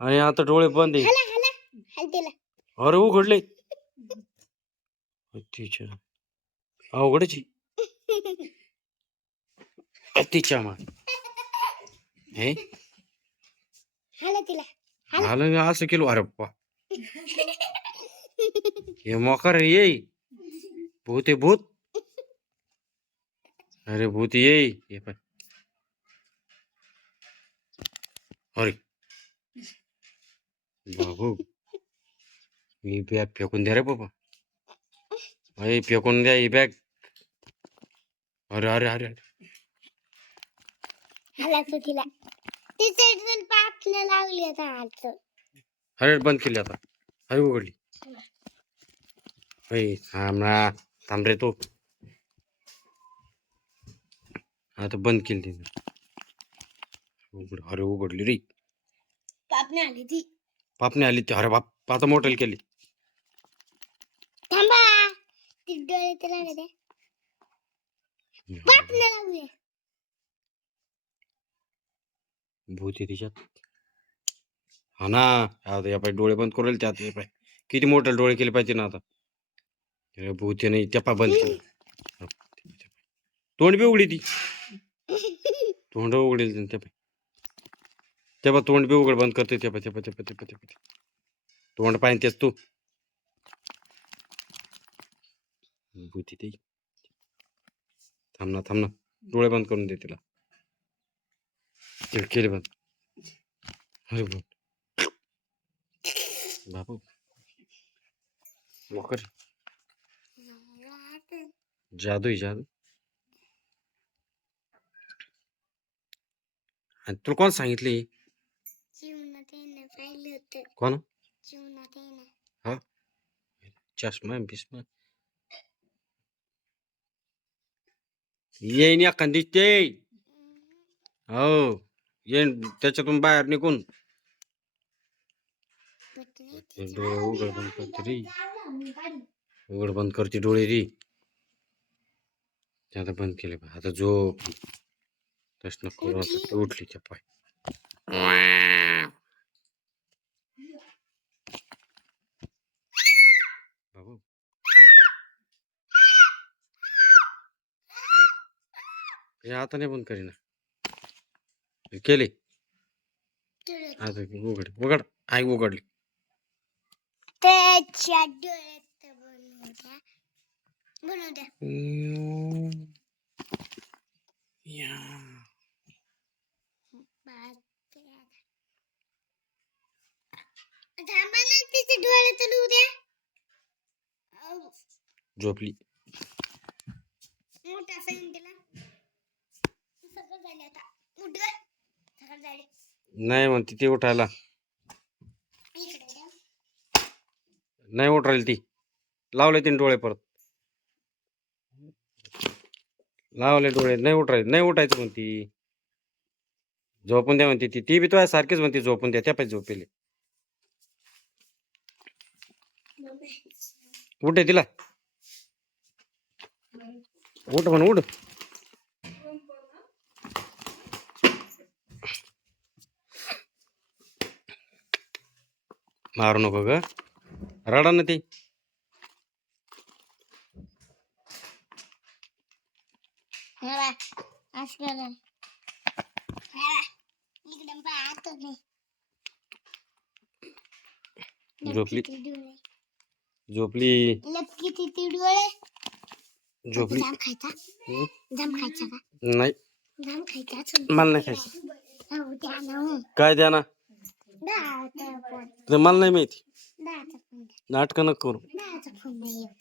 आणि आता डोळे बंद आहे. अरे उघडले. तिच्या अवघडची तिच्या मा हे झालं असं केलं. अरे पा हे मोकार ये भूत आहे भूत. अरे भूत ये पण अरे बाबू ही बॅग फेकून द्या रे बाबा. अरे फेकून द्या ही बॅग. अरे अरे अरे अरे बंद केली आता. अरे उघडली. थांब रे तो आता बंद केली तिने. अरे उघडली रे. पापणे आली ती. अरे बाप आता मोठेल केली. भूत तिच्यात. हा ना आता या पाय डोळे बंद करेल त्यात. पाय किती मोठे डोळे केले पाहिजे ना आता. भूत नाही त्या पाय बंद केलं. तोंड बी उघडी ती. तोंड उघडेल त्या पाय. तेव्हा तोंड बी उघड बंद करते. ते पाय तोंड पाहिजे तेच तू. भूती ते थांब ना डोळे बंद करून दे तिला. केले बंद. अरे बाबू मोकर जादू जादू. आणि तुला कोण सांगितले? कोण? हा चष्मा बिस्मा येईन एखादी ते. हो येईन त्याच्यातून बाहेर निघून. डोळे उघड बंद करते रे. उघड बंद करते डोळे रे. आता बंद केले. आता झोप. प्रश्न करू आता उठली त्या पाय. बाबू हे आता नाही बंद करीना. केले आता उघड उघड. आई उघडली. झोपली. नाही म्हणते ती उठायला. नाही उठ राहील ती. लावले तीन डोळे परत. लावले डोळे नाही उठ राहील. नाही उठायचं म्हणती. झोपून द्या म्हणते ती बी तो सारखीच म्हणते झोपून द्या. त्या पाहिजे झोपेले. उठ तिला. उठ म्हण उठ. मारू नको ग. रडा ना ती. झोपली झोपली झोपली. नाही मला नाही खायचं. काय द्या ना. मला नाही माहिती. नाटक नको करू.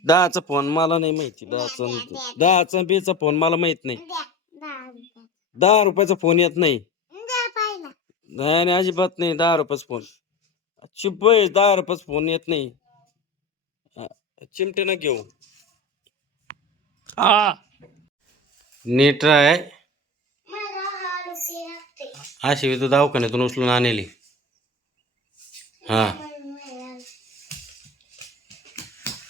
10चा फोन मला नाही माहिती. 10चा बीचा फोन मला माहित नाही. 10 रुपयाचा फोन येत नाही. नाही अजिबात नाही. 10 रुपयाचा फोन चिपय. 10 रुपयाचा फोन येत नाही. चिमटे न घेऊ. नीट आहे. अशी तू दवाखान्यातून उचलून आणली. हा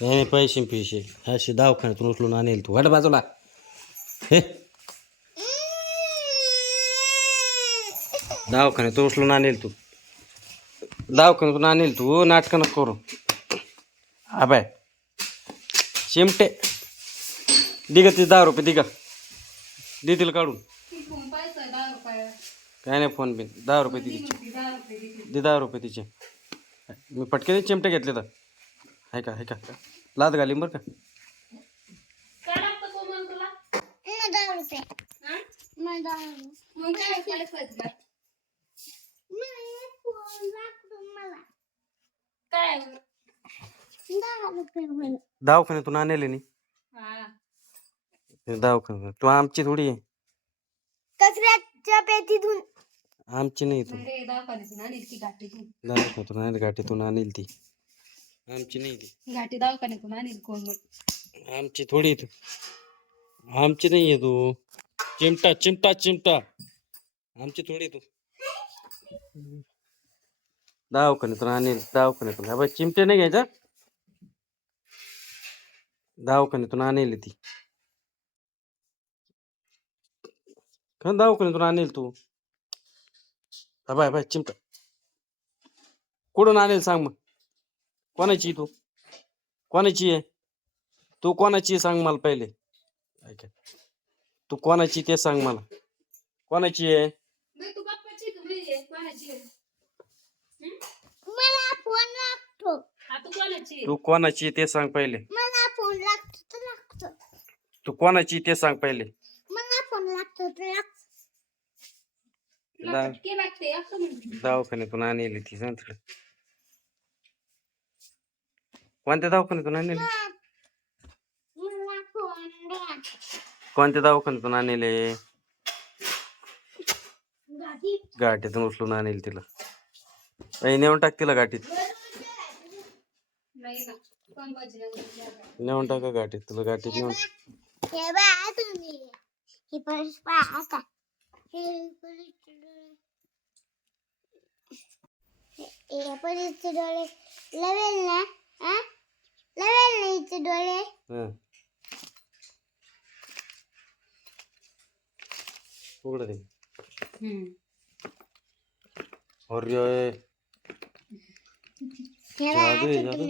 नाही पैसे पैसे अशी दवाखान्यातून उचलून आणेल तू. वाट बाजूला. हे दवाखान्यात उचलून आणेल तू, दवाखान्यातून आणेल तू, नाटकं नको करू. आबाय चिमटे दिगा ती 10 रुपये दिगा, देतील काढून. काय नाही फोन बिन, 10 रुपये दे, 10 रुपये तिचे. मी पटके चिमटे घेतले तर आहे का, आहे का, लाद घालीन बरं का. दवाखान्यातून आणले नाही, दवाखान्यात तू आमची थोडी आहे, कचऱ्याच्या पेटीतून. आमची नाही तू, दवाखान्यातून आणेल, गाठीतून आणेल ती, आमची नाही ती गाठी, दवाखान्यातून आणेल कोण, आमची थोडी तू, आमची नाही आहे तू. चिमटा चिमटा चिमटा, आमची थोडी तू. दवाखान्यातून आणेल, दवाखान्यातून. अबे चिमटे नाही घ्यायचा, दवाखान्यातून आणेल ती, का दवाखान्यातून आणेल तू. बाय बाय चिमटा कुठून आणेल सांग मग, कोणाची तू, कोणाची आहे तू, कोणाची सांग मला पहिले. ऐका, तू कोणाची ते सांग मला, कोणाची आहे. मला फोन लागतो, तू कोणाची ते सांग पहिले. मला फोन लागतो, तू कोणाची ते सांग पहिले. मला फोन लागतो, दवाखान्यातून आणली ती, सांग तिकडे कोणत्या दवाखान्यातून आणले, कोणत्या दवाखान्यातून आणले. गाठीतून उचलून आणेल तिला, नेऊन टाक तिला गाठीत, नेऊन टाका गाठीत, तुला गाठीत नेऊन. डोळे लवेल ना, लवेल ना इथे डोळे, उघड दे. अरे जादू आहे, जादू.